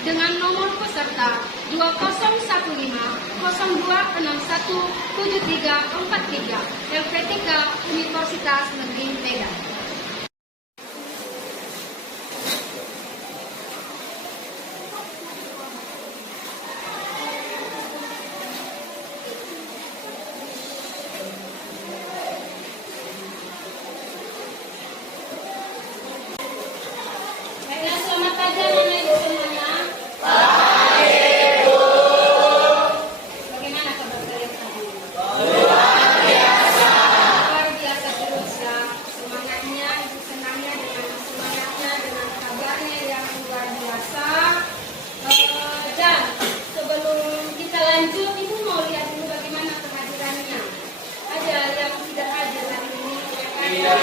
dengan nomor peserta 2015-02617343 LPTK Universitas Negeri Medan. Selamat pagi anak-anak ibu semuanya. Bagaimana kabar kalian tadi? Luar biasa terus ya. Semangatnya, ibu senangnya dengan semangatnya, dengan kabarnya yang luar biasa. Dan sebelum kita lanjut, ibu mau lihat dulu bagaimana kehadirannya. Ada yang tidak hadir hari ini, ya kan? Iya.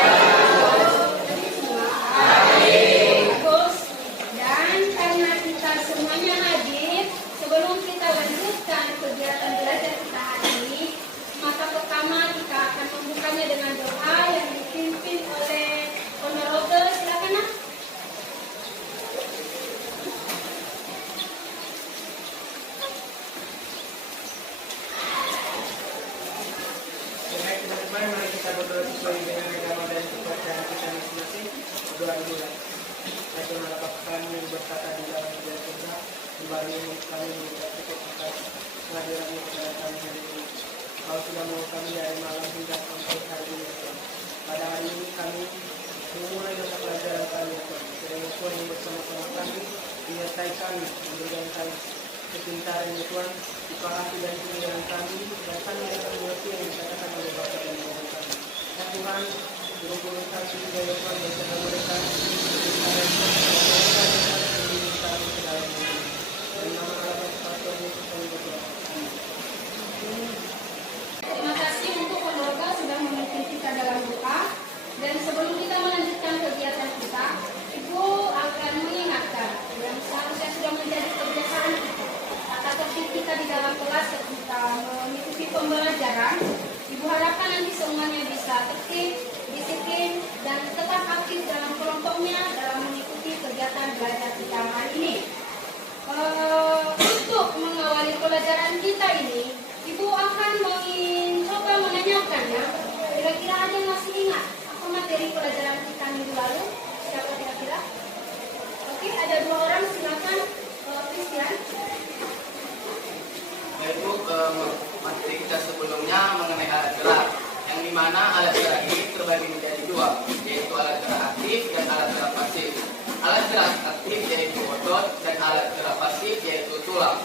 Sebelum kita lanjutkan kegiatan belajar kita hari ini, maka pertama kita akan membukanya dengan doa yang dipimpin oleh Honorable. Silakan nak. Baik teman-teman, mari kita berdoa sesuai dengan agama dan kepercayaan kita masing-masing. Doa dulu. Bagaimana Bapa kami yang berkata di dalam kerajaan surga, kembali kami mengucap syukur atas kehadiran-Mu kepada kami hari ini. Kau sudah mau kami dari malam hingga sampai hari ini, Tuhan. Pada hari ini kami memulai mata pelajaran kami, Tuhan. Kiranya Tuhan yang bersama-sama kami, menyertai kami, memberikan kami kepintaran, Tuhan, dipahami dan pengenalan kami, dan kami akan mengerti yang dikatakan oleh Bapa dan Ibu kami. Ya Tuhan, guru-guru kami juga ya Tuhan, bersama mereka, Terima kasih untuk Honorable sudah memimpin kita dalam doa. Dan sebelum kita melanjutkan kegiatan kita, Ibu akan mengingatkan yang seharusnya sudah menjadi kebiasaan kita. Tata tertib kita di dalam kelas ketika mengikuti pembelajaran, Ibu harapkan nanti semuanya bisa tertib, disiplin, dan tetap aktif dalam kelompoknya dalam mengikuti kegiatan belajar kita hari ini. Untuk mengawali pelajaran kita ini, Ibu akan mencoba menanyakan ya, kira-kira ada yang masih ingat apa materi pelajaran kita minggu lalu? Siapa kira-kira? Oke, ada dua orang, silakan Christian. Yaitu materi kita sebelumnya mengenai alat gerak, yang dimana alat gerak ini terbagi menjadi dua, yaitu alat gerak aktif dan alat gerak pasif. Alat gerak aktif yaitu otot dan alat gerak pasif yaitu tulang.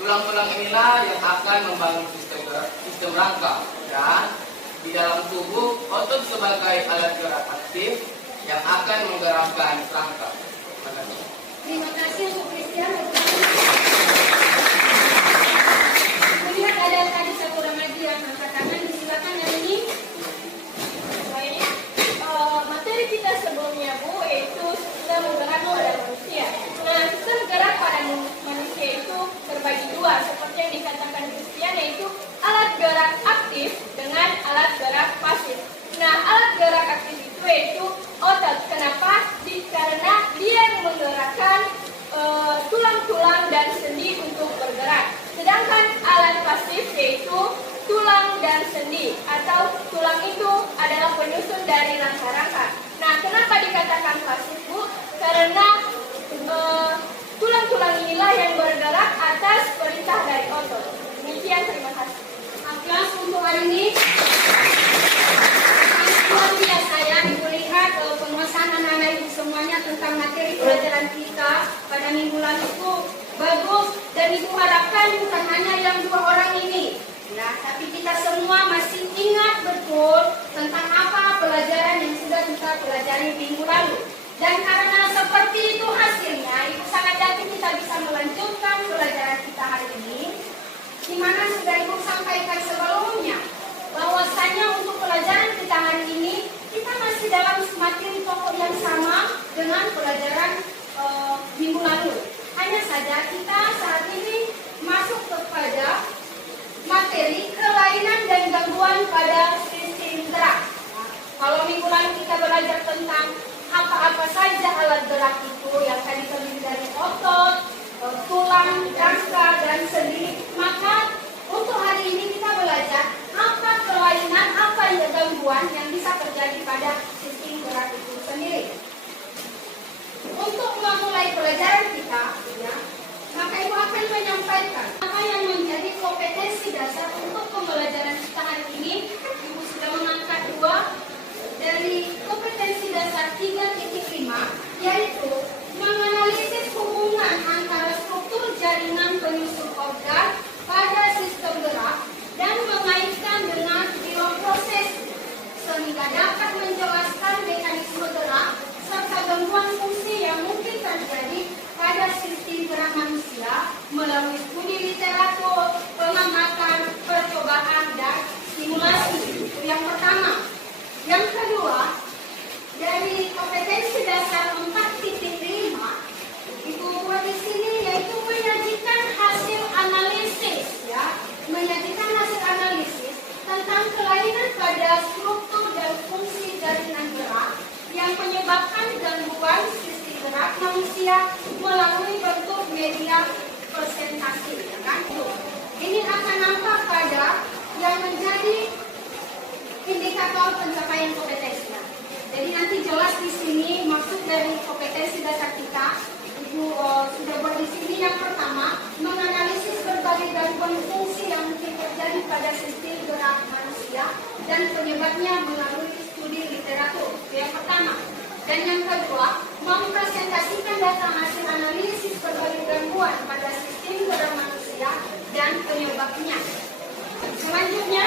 Tulang-tulang inilah yang akan membangun sistem rangka, dan di dalam tubuh otot sebagai alat gerak aktif yang akan menggerakkan rangka. Terima kasih. Terima kasih untuk Christian. Melihat ada tadi satu remaja yang angkat tangan, silakan yang ini. Materi kita sebelumnya Bu, yaitu sistem gerak pada manusia. Nah, sistem gerak pada manusia itu terbagi dua, seperti yang dikatakan Christian, yaitu alat gerak aktif dengan alat gerak pasif. Nah, alat gerak aktif itu yaitu otot. Kenapa? Karena dia yang menggerakkan tulang-tulang dan sendi untuk bergerak. Sedangkan alat pasif yaitu tulang dan sendi, atau tulang itu adalah penyusun dari rangka-rangka. Nah, kenapa dikatakan pasif, Bu? Karena tulang-tulang inilah yang bergerak atas perintah dari otot. Demikian, terima kasih. Kelas untuk hari ini. Luar biasa ya, Ibu lihat penguasaan anak-anak Ibu semuanya tentang materi pelajaran kita pada minggu lalu itu bagus, dan Ibu harapkan bukan hanya yang dua orang ini. Nah, tapi kita semua masih ingat betul tentang apa pelajaran yang sudah kita pelajari minggu lalu. Dan karena seperti itu hasilnya, Ibu sangat yakin kita bisa melanjutkan pelajaran kita hari ini, di mana sudah Ibu sampaikan sebelumnya, bahwasanya untuk pelajaran kita hari ini, kita masih dalam materi pokok yang sama dengan pelajaran minggu lalu. Hanya saja kita saat ini masuk kepada materi kelainan dan gangguan pada sistem gerak. Kalau minggu lalu kita belajar tentang apa-apa saja alat gerak itu yang tadi terdiri dari otot, manusia melalui bentuk media presentasi, ya kan? Ini akan nampak pada yang menjadi indikator pencapaian kompetensi. Jadi nanti jelas di sini maksud dari kompetensi dasar kita. Ibu sudah buat di sini. Yang pertama, menganalisis berbagai gangguan fungsi yang mungkin terjadi pada sistem gerak manusia dan penyebabnya melalui studi literatur. Yang pertama. Dan yang kedua, mempresentasikan data hasil analisis berbagai gangguan pada sistem gerak manusia dan penyebabnya. Selanjutnya,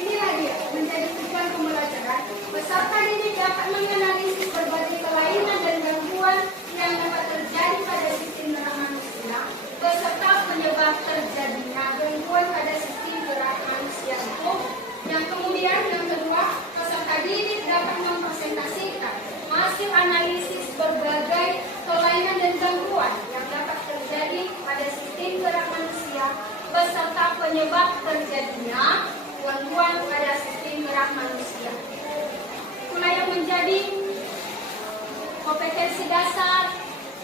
inilah dia menjadi tujuan pembelajaran. Peserta didik dapat menganalisis berbagai kelainan dan gangguan yang dapat terjadi pada sistem gerak manusia beserta penyebab terjadinya gangguan pada sistem gerak manusia itu. Yang kemudian yang kedua, peserta didik dapat mempresentasikan hasil analisis berbagai kelainan dan gangguan yang dapat terjadi pada sistem gerak manusia beserta penyebab terjadinya gangguan pada sistem gerak manusia. Itulah yang menjadi kompetensi dasar,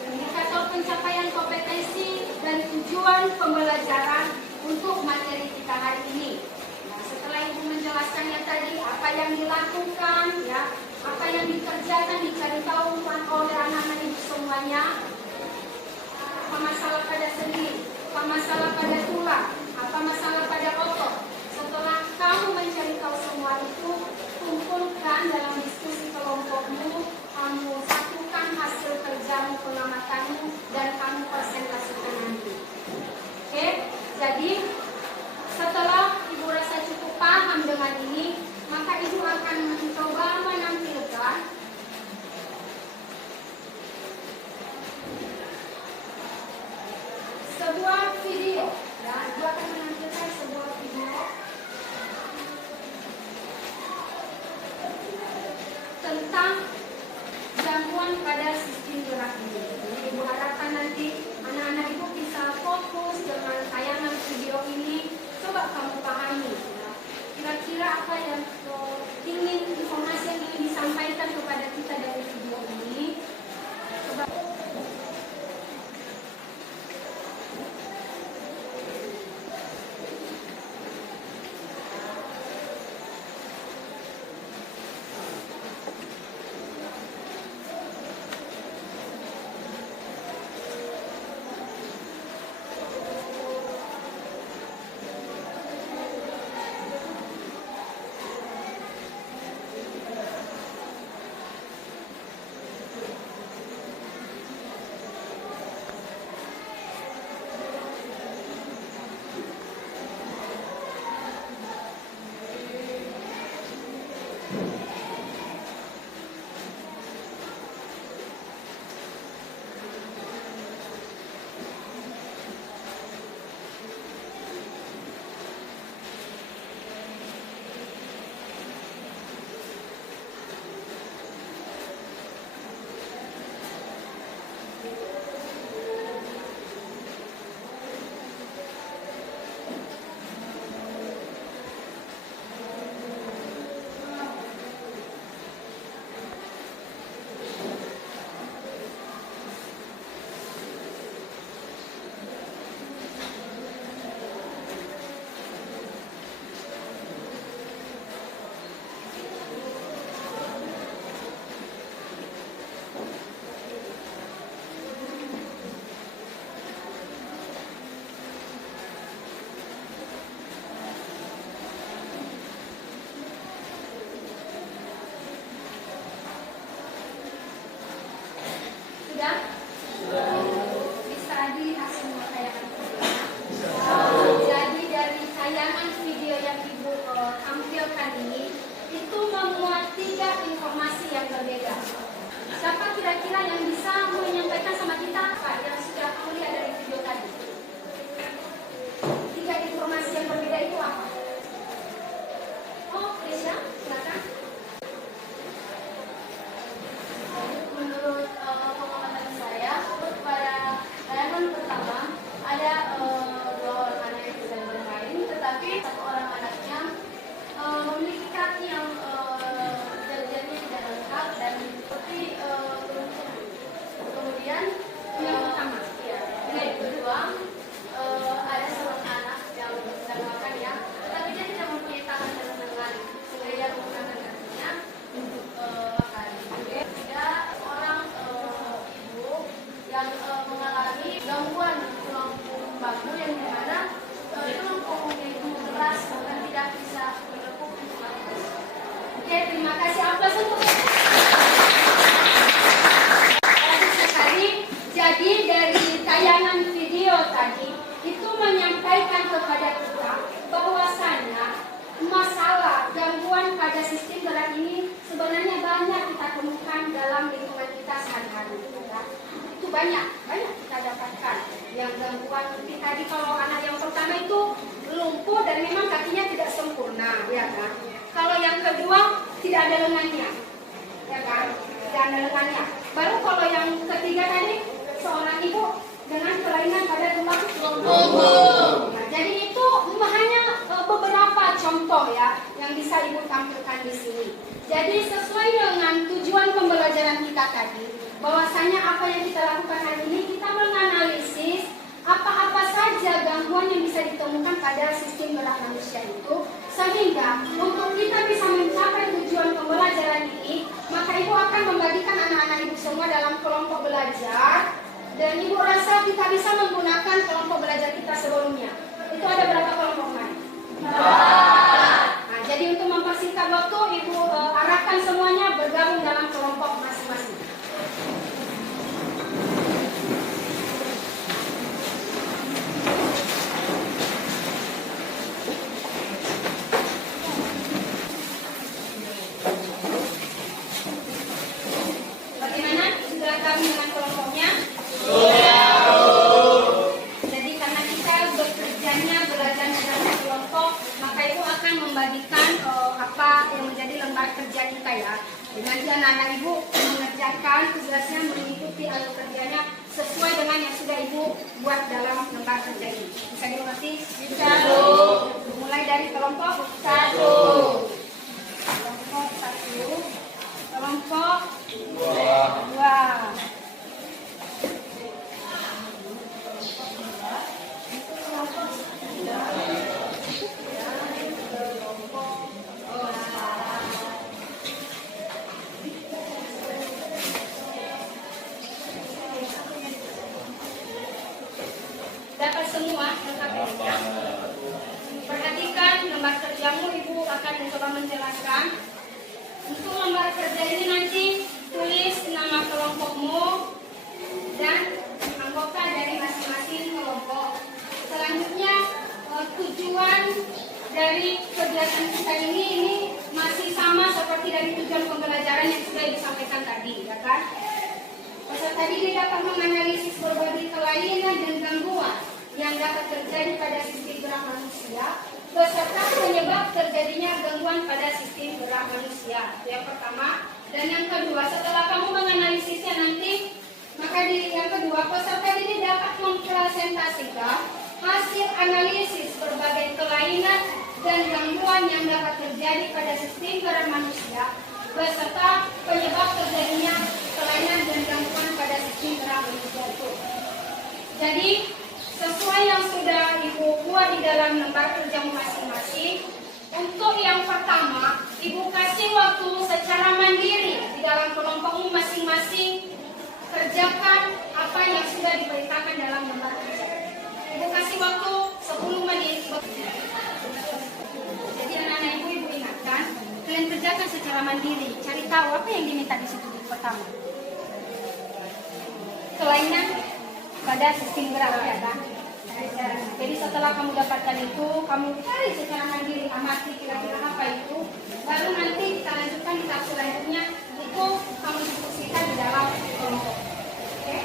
indikator pencapaian kompetensi dan tujuan pembelajaran untuk materi kita hari ini. Nah, setelah Ibu menjelaskannya tadi apa yang dilakukan, ya, apa yang dikerjakan, dicari tahu oleh anak-anak Ibu semuanya. Apa masalah pada sendi, apa masalah pada tulang, apa masalah pada otot. Setelah kamu mencari tahu semua itu, kumpulkan dalam diskusi kelompokmu, kamu satukan hasil kerjamu, pengamatanmu, dan kamu presentasikan nanti. Oke, jadi setelah Ibu rasa cukup paham dengan ini, maka Ibu akan mencoba menampilkan sebuah video. Ya, Ibu akan menampilkan sebuah video tentang gangguan pada sistem gerak ini. Jadi Ibu harapkan nanti anak-anak Ibu bisa fokus dengan tayangan video ini. Coba kamu pahami, ya. Kira-kira apa yang informasi yang ingin disampaikan kepada kita dari video ini. Coba. kelompok yang dimana kelompoknya itu keras bahkan tidak bisa berlepuk untuk atas. Oke, terima kasih. Aplaus untuk bagus sekali. Jadi dari tayangan video tadi itu menyampaikan kepada kita bahwasannya masalah gangguan pada sistem gerak ini sebenarnya banyak kita temukan dalam lingkungan kita sehari-hari. Ya. Itu banyak kita dapatkan yang gangguan seperti tadi kalau anak yang pertama itu lumpuh dan memang kakinya tidak sempurna, ya kan? Kalau yang kedua tidak ada lengannya, ya kan? Tidak ada lengannya. Baru kalau yang ketiga tadi seorang ibu dengan kelainan pada tulang punggung. Nah, jadi itu hanya beberapa contoh ya yang bisa ibu tampilkan di sini. Jadi sesuai dengan tujuan pembelajaran kita tadi, bahwasanya apa yang kita lakukan hari ini kita menganalisis apa-apa saja gangguan yang bisa ditemukan pada sistem gerak manusia itu, sehingga untuk kita bisa mencapai tujuan pembelajaran ini, maka ibu akan membagikan anak-anak ibu semua dalam kelompok belajar. Dan ibu rasa kita bisa menggunakan kelompok belajar kita sebelumnya. Itu ada berapa kelompok, Mai? Nah, jadi untuk mempersingkat waktu, ibu arahkan semuanya bergabung dalam kelompok masing-masing. Bagaimana? Sudah gabung dengan kelompoknya? Jadi karena kita bekerjanya belajar dalam kelompok, maka ibu akan membagikan apa yang menjadi lembar kerja kita ya. Nanti anak-anak ibu mengerjakan tugasnya mengikuti alur kerjanya sesuai dengan yang sudah ibu buat dalam lembar kerja ini. Bisa dimengerti? Bisa. Mulai dari kelompok 1. Kelompok 1. Kelompok 2. Dapat semua lengkap ya. Perhatikan lembar kerjamu, ibu akan mencoba menjelaskan. Untuk lembar kerja ini nanti tulis nama kelompokmu dan anggota dari masing-masing kelompok. Selanjutnya tujuan dari kegiatan kita ini masih sama seperti dari tujuan pembelajaran yang sudah disampaikan tadi, ya kan? Peserta didik dapat menganalisis berbagai kelainan dan gangguan yang dapat terjadi pada sistem gerak manusia beserta penyebab terjadinya gangguan pada sistem gerak manusia. Itu yang pertama. Dan yang kedua, setelah kamu menganalisisnya nanti, maka yang kedua peserta didik dapat mempresentasikan hasil analisis berbagai kelainan dan gangguan yang dapat terjadi pada sistem gerak manusia beserta penyebab terjadinya kelainan dan gangguan pada sistem gerak manusia itu. Jadi sesuai yang sudah ibu buat di dalam lembar kerja masing-masing, untuk yang pertama ibu kasih waktu secara mandiri di dalam kelompokmu masing-masing, kerjakan apa yang sudah diberitakan dalam lembar kerja. Ibu kasih waktu 10 menit. Jadi anak-anak ibu ingatkan, kalian kerjakan secara mandiri, cari tahu apa yang diminta di situ pertama. Kelainan pada sistem gerak, ya kan? Jadi setelah kamu dapatkan itu, kamu cari secara mandiri, amati kira-kira apa itu, baru nanti kita lanjutkan di tahap selanjutnya, itu kamu diskusikan di dalam kelompok. Oke?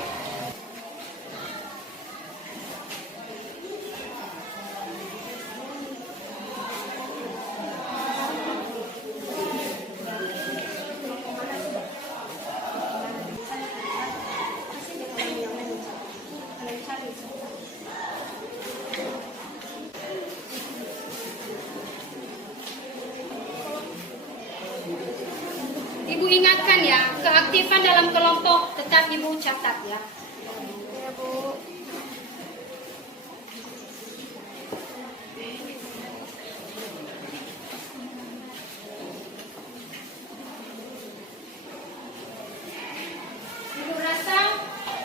Ibu ingatkan ya, keaktifan dalam kelompok tetap ibu catat ya. Ya Bu. Ibu rasa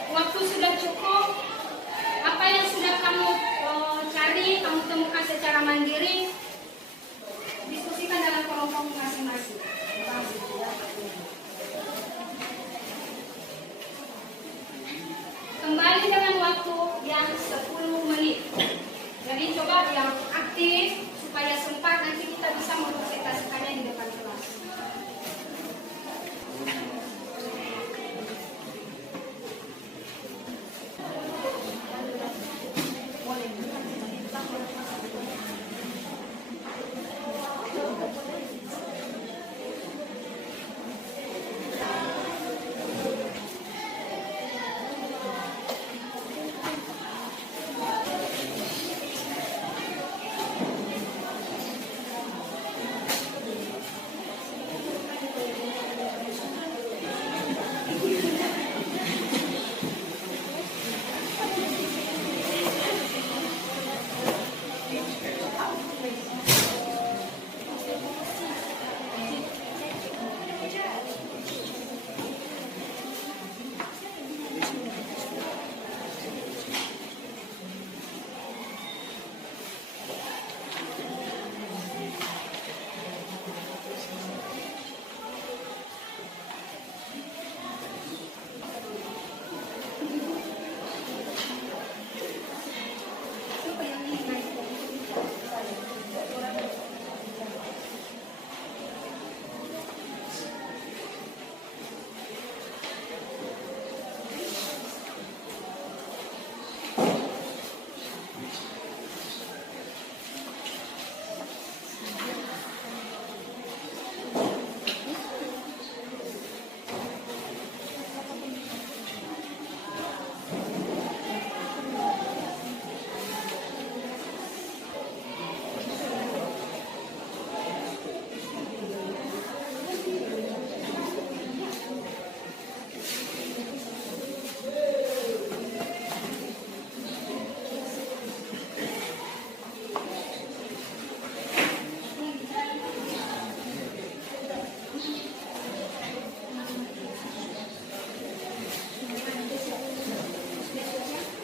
waktu sudah cukup. Apa Apa yang sudah kamu cari, kamu temukan secara mandiri, diskusikan dalam kelompok masing-masing. Kembali dengan waktu yang 10 menit. Jadi coba yang aktif supaya sempat nanti kita bisa mempresentasikannya di depan kelas.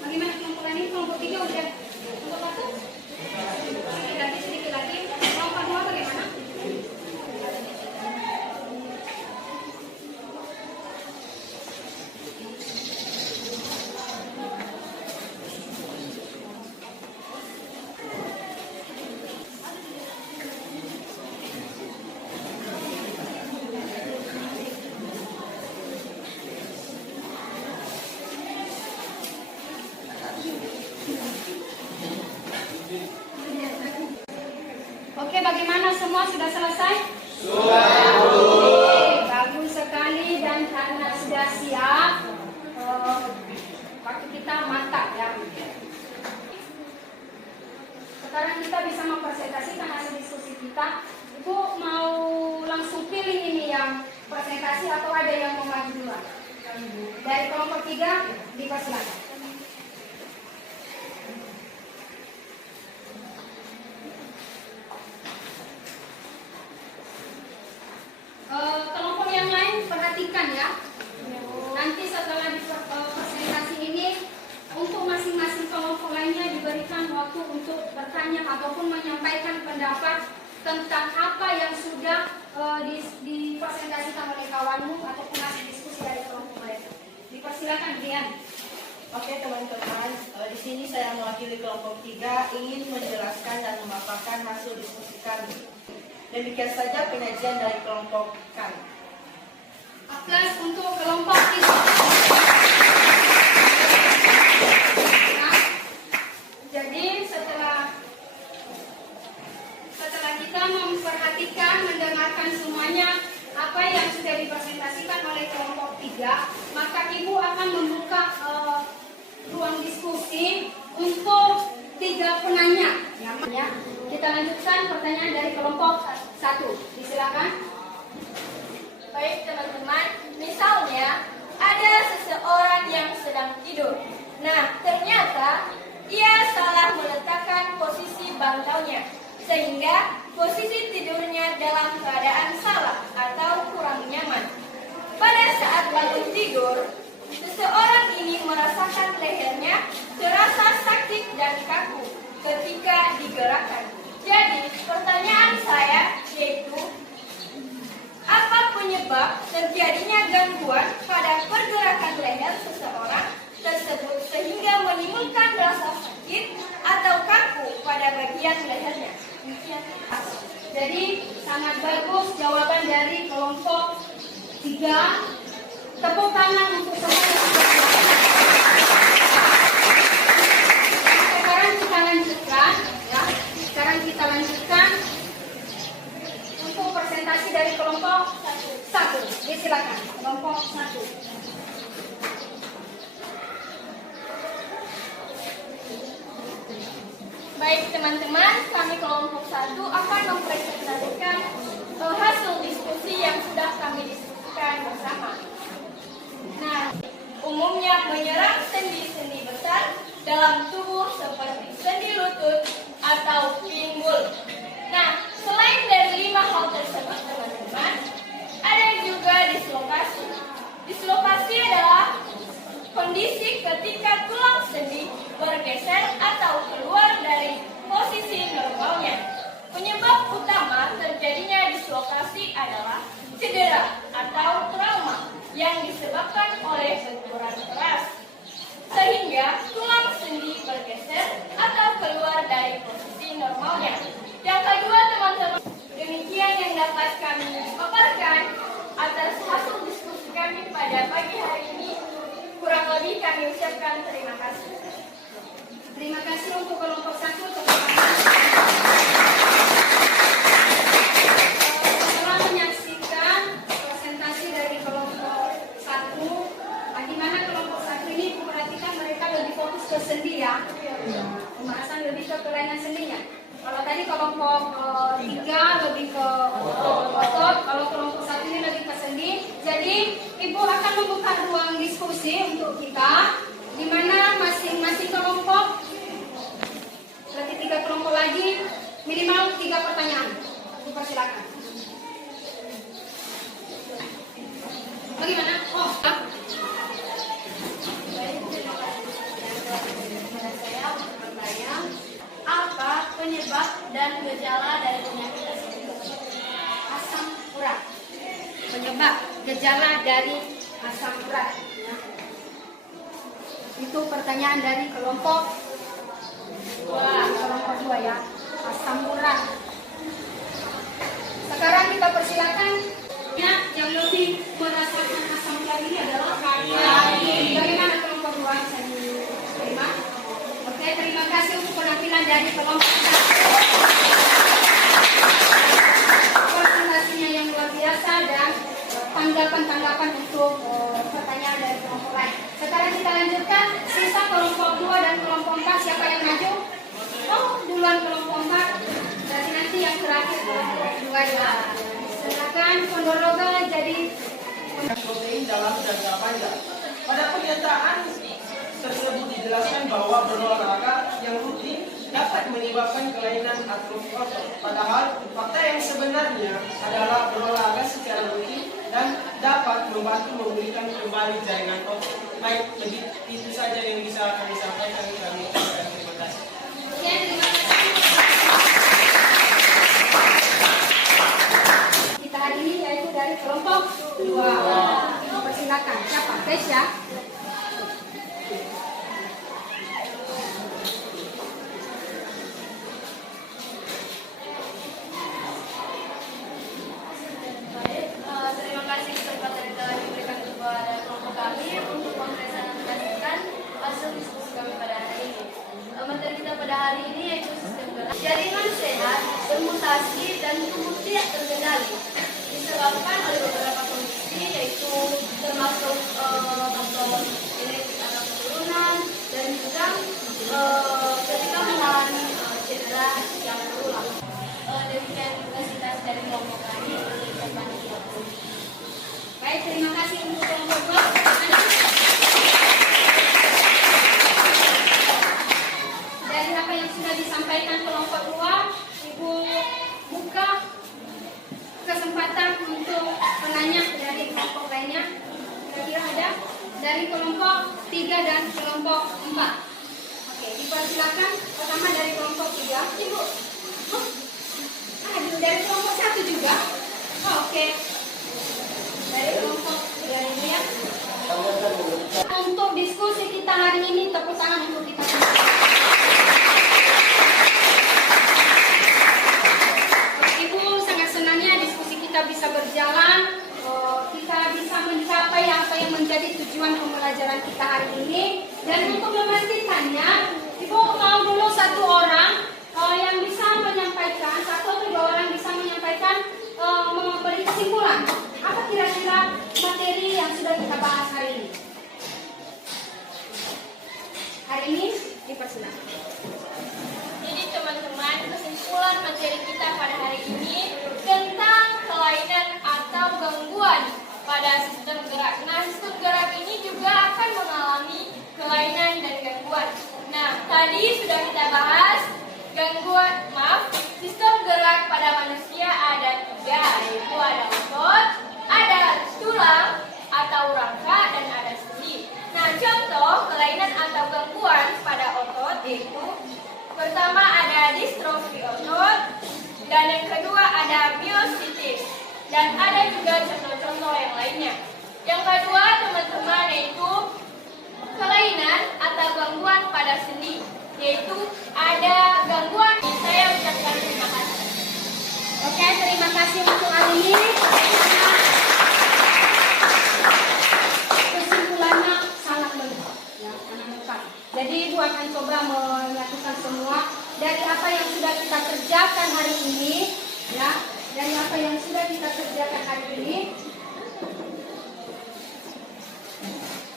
Bagaimana kelompok ini? Kelompok 3 udah kelompok 1? Sedikit lagi. Kelompok 2 bagaimana? Oke, bagaimana semua sudah selesai? Sudah. Oke, bagus sekali dan karena sudah siap, waktu kita mantap ya. Sekarang kita bisa mempresentasikan hasil diskusi kita. Ibu mau langsung pilih ini yang presentasi atau ada yang mau maju duluan? Dari kelompok 3 dipersilakan. Kelompok yang lain perhatikan ya. Nanti setelah presentasi ini, untuk masing-masing kelompok lainnya diberikan waktu untuk bertanya ataupun menyampaikan pendapat tentang apa yang sudah dipresentasikan oleh kawanmu ataupun hasil diskusi dari kelompok mereka. Dipersilakan, Dian. Oke teman-teman, di sini saya mewakili kelompok 3 ingin menjelaskan dan memaparkan hasil diskusi kami. Demikian saja penyajian dari kelompok kami. Aplaus untuk kelompok 3. Nah, jadi setelah kita memperhatikan, mendengarkan semuanya apa yang sudah dipresentasikan oleh kelompok 3, maka Ibu akan membuka ruang diskusi untuk 3 penanya. Ya. Kita lanjutkan pertanyaan dari kelompok 1. Disilakan. Baik teman-teman, misalnya ada seseorang yang sedang tidur. Nah, ternyata ia salah meletakkan posisi bantalnya, sehingga posisi tidurnya dalam keadaan salah atau kurang nyaman. Pada saat bangun tidur, seseorang ini merasakan lehernya terasa sakit gerakan. Jadi, pertanyaan saya yaitu, apa penyebab terjadinya gangguan pada pergerakan leher seseorang tersebut sehingga menimbulkan rasa sakit atau kaku pada bagian lehernya? Jadi sangat bagus jawaban dari kelompok 3. Tepuk tangan untuk semua. Sekarang kita lanjutkan, ya. Sekarang kita lanjutkan untuk presentasi dari kelompok 1. Silakan, kelompok 1. Baik teman-teman, kami kelompok 1 akan mempresentasikan hasil diskusi yang sudah kami diskusikan bersama. Nah, umumnya menyerang sendi-sendi besar dalam tubuh seperti sendi lutut atau pinggul. Nah, selain dari 5 hal tersebut teman-teman, ada juga dislokasi. Dislokasi adalah kondisi ketika tulang sendi bergeser atau keluar dari posisi normalnya. Penyebab utama terjadinya dislokasi adalah cedera atau trauma yang disebabkan oleh benturan keras, sehingga tulang sendi bergeser atau keluar dari posisi normalnya. Yang kedua teman-teman, demikian yang dapat kami paparkan atas hasil diskusi kami pada pagi hari ini. Kurang lebih kami ucapkan terima kasih. Terima kasih untuk kelompok 1. Setelah menyaksikan presentasi dari kelompok 1, di mana kelompok 1 ini perhatikan mereka lebih fokus ke sendi ya, pembahasan lebih ke kelainan sendinya. Kalau tadi kelompok 3 lebih ke otot, kalau kelompok 1 ini lebih ke sendi. Jadi Ibu akan membuka ruang diskusi untuk kita, di mana masing-masing kelompok, berarti 3 kelompok lagi, minimal 3 pertanyaan. Ibu silakan. Bagaimana? Oh, Saya bertanya, apa penyebab dan gejala dari penyakit tersebut? asam urat. Penyebab gejala dari asam urat. Ya. Itu pertanyaan dari kelompok 2 ya. Asam urat. Sekarang kita persilakan ya, yang lebih merasakan asam urat ini adalah bagaimana kelompok 2 bisa diterima? Oke, terima kasih untuk penampilan dari kelompok 1. Presentasinya yang luar biasa dan tanggapan-tanggapan untuk pertanyaan dari kelompok lain. Sekarang kita lanjutkan sisa kelompok 2 dan kelompok 4. Siapa yang maju? Oh, duluan kelompok 4. Berarti nanti yang terakhir kelompok 2 ya. Silakan Ponorogo jadi protein dalam jangka panjang. Pada pernyataan tersebut dijelaskan bahwa berolahraga yang rutin dapat menyebabkan kelainan atrofi otot. Padahal fakta yang sebenarnya adalah berolahraga secara rutin dan dapat membantu memulihkan kembali jaringan otot. Baik, itu saja yang bisa kami sampaikan. Kami ucapkan terima kasih. ya, terima kasih. Kita hari ini yaitu dari kelompok 2. Persilakan. Siapa? Kesya. Terima kasih kesempatan yang telah diberikan kepada kelompok kami untuk mempresentasikan hasil diskusi kami pada hari ini. Materi kita pada hari ini yaitu sistem gerak. Jaringan sehat, bermutasi, dan tubuh tidak terkendali disebabkan oleh beberapa kondisi yaitu termasuk faktor genetik atau keturunan dan juga ketika mengalami cedera yang berulang. Demikian kapasitas dari kelompok kami. Baik, terima kasih untuk kelompok 2. Dari apa yang sudah disampaikan kelompok 2, Ibu buka kesempatan untuk penanya dari kelompok lainnya. Kira-kira ada dari kelompok 3 dan kelompok 4. Oke, dipersilakan. Pertama dari kelompok 3. Ibu. Oh, aduh, dari kelompok 1 juga? Oh, oke. Dari kelompok 2 ini ya. Untuk diskusi kita hari ini, tepuk tangan untuk kita. Ibu sangat senangnya diskusi kita bisa berjalan. Kita bisa mencapai apa yang menjadi tujuan pembelajaran kita hari ini. Dan untuk memastikannya, Ibu mau dulu satu orang yang bisa menyampaikan, 1 atau 2 orang bisa menyampaikan, memberi kesimpulan. Apa kira-kira materi yang sudah kita bahas hari ini? Hari ini dipersilakan. Jadi teman-teman, kesimpulan materi kita pada hari ini tentang kelainan atau gangguan pada sistem gerak. Nah, sistem gerak ini juga akan mengalami kelainan dan gangguan. Nah, tadi sudah kita bahas sistem gerak pada manusia ada 3, yaitu ada otot, ada tulang atau rangka, dan ada sendi. Nah, contoh kelainan atau gangguan pada otot yaitu pertama ada distrofi otot, dan yang kedua ada myositis, dan ada juga contoh-contoh yang lainnya. Yang kedua teman-teman yaitu kelainan atau gangguan pada sendi, yaitu ada gangguan. Saya ucapkan terima kasih. Oke, terima kasih untuk hari ini. Kesimpulannya sangat lengkap, ya, sangat lengkap. Jadi Ibu akan coba melakukan semua dari apa yang sudah kita kerjakan hari ini, ya, dari apa yang sudah kita kerjakan hari ini,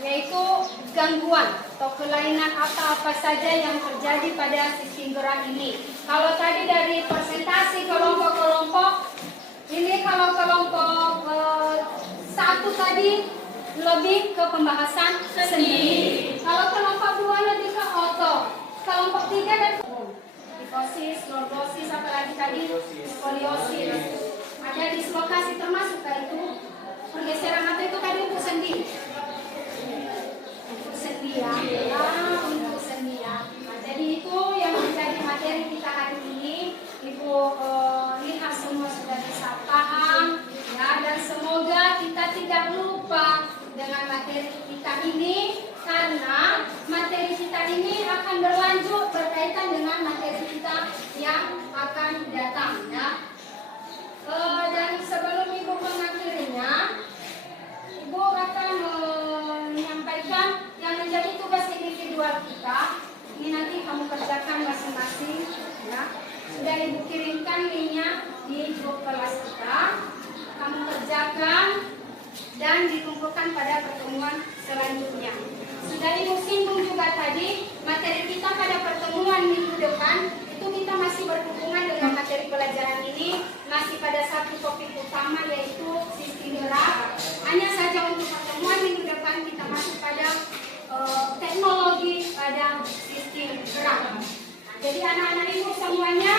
yaitu gangguan atau kelainan apa saja yang terjadi pada sistem gerak ini. Kalau tadi dari presentasi kelompok-kelompok, ini kalau kelompok 1 tadi lebih ke pembahasan sendi. Kalau kelompok 2 lebih ke otot. Kelompok 3 dan kifosis, lordosis, apalagi tadi skoliosis. Ada dislokasi termasuk itu pergeseran mata itu tadi untuk sendi. Untuk sendi ya. Untuk sendi ya. Nah, jadi itu yang menjadi materi kita hari ini. Ibu lihat semua sudah bisa paham ya, dan semoga kita tidak lupa dengan materi kita ini, karena materi kita ini akan berlanjut berkaitan dengan materi kita yang akan datang ya. Dan sebelum Ibu mengakhirinya, Ibu akan menyampaikan yang menjadi tugas individual kita. Ini nanti kamu kerjakan masing-masing ya. Sudah Ibu kirimkan linknya di grup kelas kita. Kamu kerjakan dan dikumpulkan pada pertemuan selanjutnya. Sudah Ibu singgung juga tadi, materi kita pada pertemuan minggu depan itu kita masih berhubungan dengan materi pelajaran ini, masih pada satu topik utama yaitu sistem gerak. Hanya saja untuk pertemuan minggu depan kita masuk pada teknologi pada sistem gerak. Jadi anak-anak Ibu semuanya,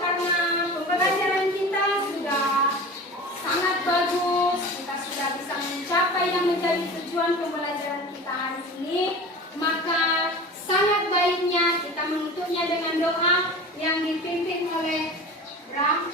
karena pembelajaran kita sudah sangat bagus, kita sudah bisa mencapai yang menjadi tujuan pembelajaran kita hari ini, maka sangat baiknya kita menutupnya dengan doa yang dipimpin oleh Bram